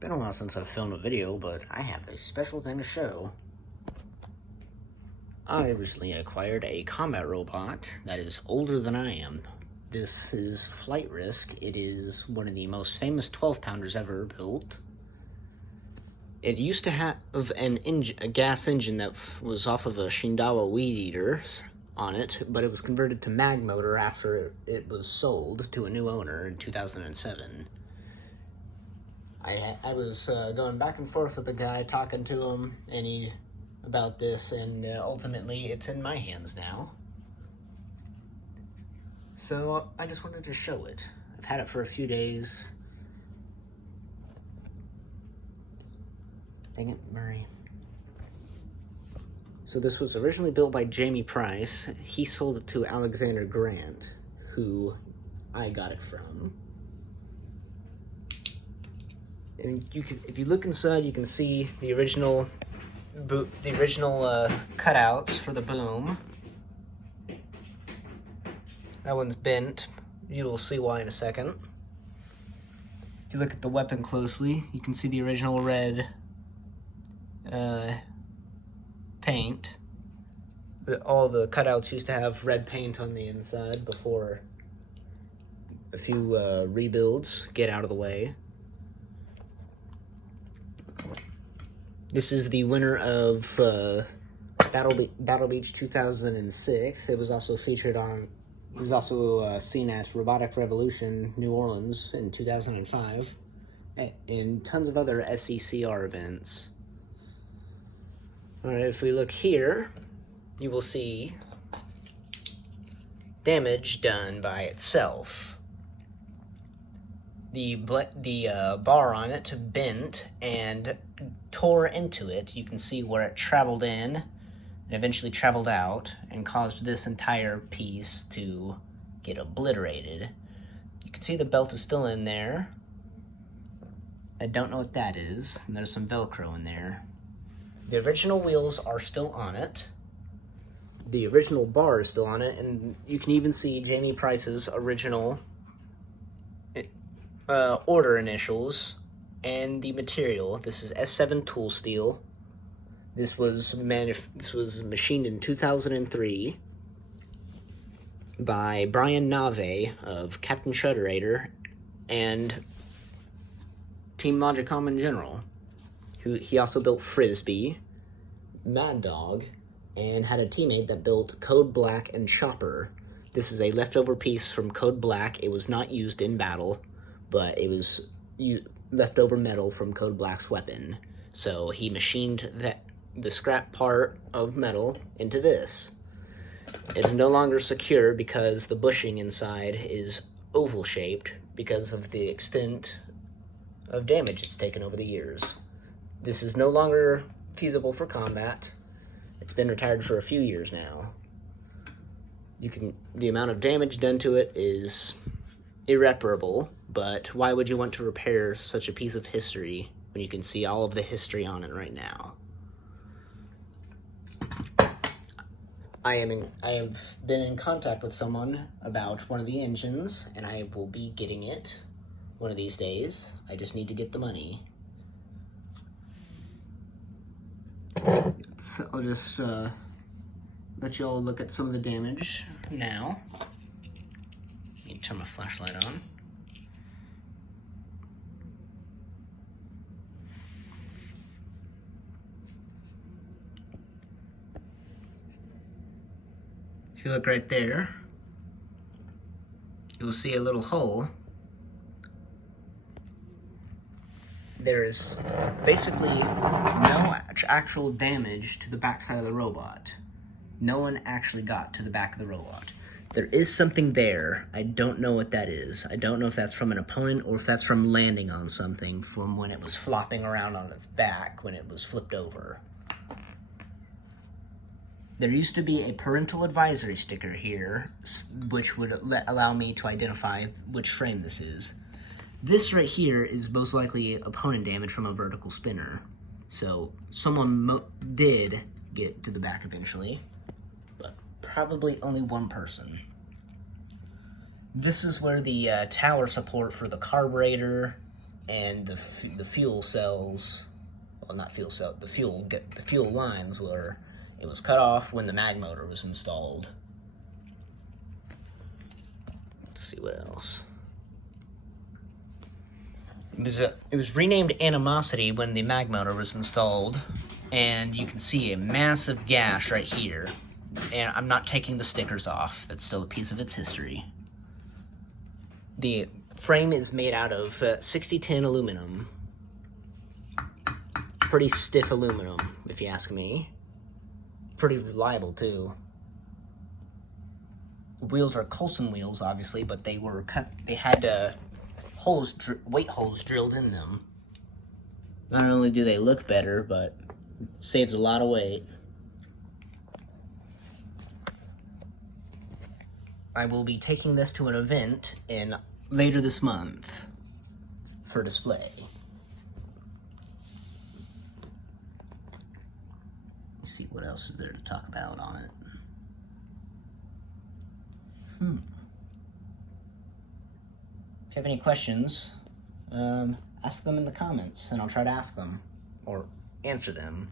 Been a while since I've filmed a video, but I have a special thing to show. I recently acquired a combat robot that is older than I am. This is Flight Risk. It is one of the most famous 12-pounders ever built. It used to have a gas engine that was off of a Shindawa weed eater on it, but it was converted to mag motor after it was sold to a new owner in 2007. I was going back and forth with the guy, talking to him about this, and ultimately it's in my hands now. So I just wanted to show it. I've had it for a few days. Dang it, Murray. So this was originally built by Jamie Price. He sold it to Alexander Grant, who I got it from. And if you look inside, you can see the original cutouts for the boom. That one's bent. You will see why in a second. If you look at the weapon closely, you can see the original red paint. All the cutouts used to have red paint on the inside before a few rebuilds get out of the way. This is the winner of Battle Beach 2006. It was also featured on. It was also seen at Robotic Revolution New Orleans in 2005, and tons of other SECR events. All right, if we look here, you will see damage done by itself. The bar on it bent and tore into it. You can see where it traveled in and eventually traveled out and caused this entire piece to get obliterated. You can see the belt is still in there. I don't know what that is, and there's some Velcro in there. The original wheels are still on it. The original bar is still on it, and you can even see Jamie Price's original order initials and the material. This is S7 tool steel. This was machined in 2003 by Brian Nave of Captain Shudderator and Team Logicom in general. He also built Frisbee, Mad Dog, and had a teammate that built Code Black and Chopper. This is a leftover piece from Code Black. It was not used in battle, but it was leftover metal from Code Black's weapon. So he machined the scrap part of metal into this. It's no longer secure because the bushing inside is oval-shaped because of the extent of damage it's taken over the years. This is no longer feasible for combat. It's been retired for a few years now. The amount of damage done to it is irreparable, but why would you want to repair such a piece of history when you can see all of the history on it right now? I have been in contact with someone about one of the engines, and I will be getting it one of these days. I just need to get the money. So I'll just let you all look at some of the damage now. Need to turn my flashlight on. If you look right there, you'll see a little hole. There is basically no actual damage to the backside of the robot. No one actually got to the back of the robot. There is something there. I don't know what that is. I don't know if that's from an opponent or if that's from landing on something from when it was flopping around on its back when it was flipped over. There used to be a parental advisory sticker here, which would allow me to identify which frame this is. This right here is most likely opponent damage from a vertical spinner. So someone did get to the back eventually, but probably only one person. This is where the tower support for the carburetor and the fuel cells, well, not fuel cell, the fuel lines were, it was cut off when the mag motor was installed. Let's see what else. It was renamed Animosity when the mag motor was installed, and you can see a massive gash right here. And I'm not taking the stickers off. That's still a piece of its history. The frame is made out of 60-tin aluminum. Pretty stiff aluminum, if you ask me. Pretty reliable, too. The wheels are Coulson wheels, obviously, but they were cut. They had weight holes drilled in them. Not only do they look better, but saves a lot of weight. I will be taking this to an event later this month for display. Let's see what else is there to talk about on it. If you have any questions, ask them in the comments, and I'll try to ask them or answer them.